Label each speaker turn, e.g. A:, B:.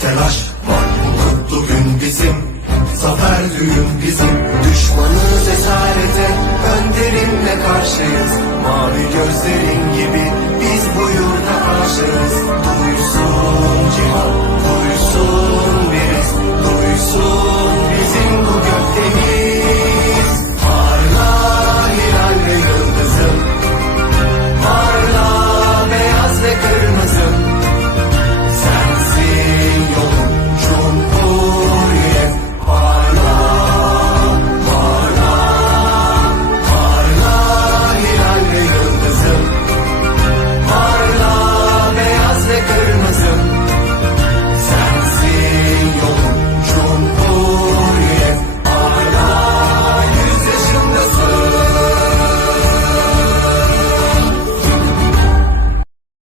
A: telaş var. Mutlu gün bizim Zafer düğün bizim. Düşmanı cesarete Önderimle karşıyız. Mavi gözlerin gibi Biz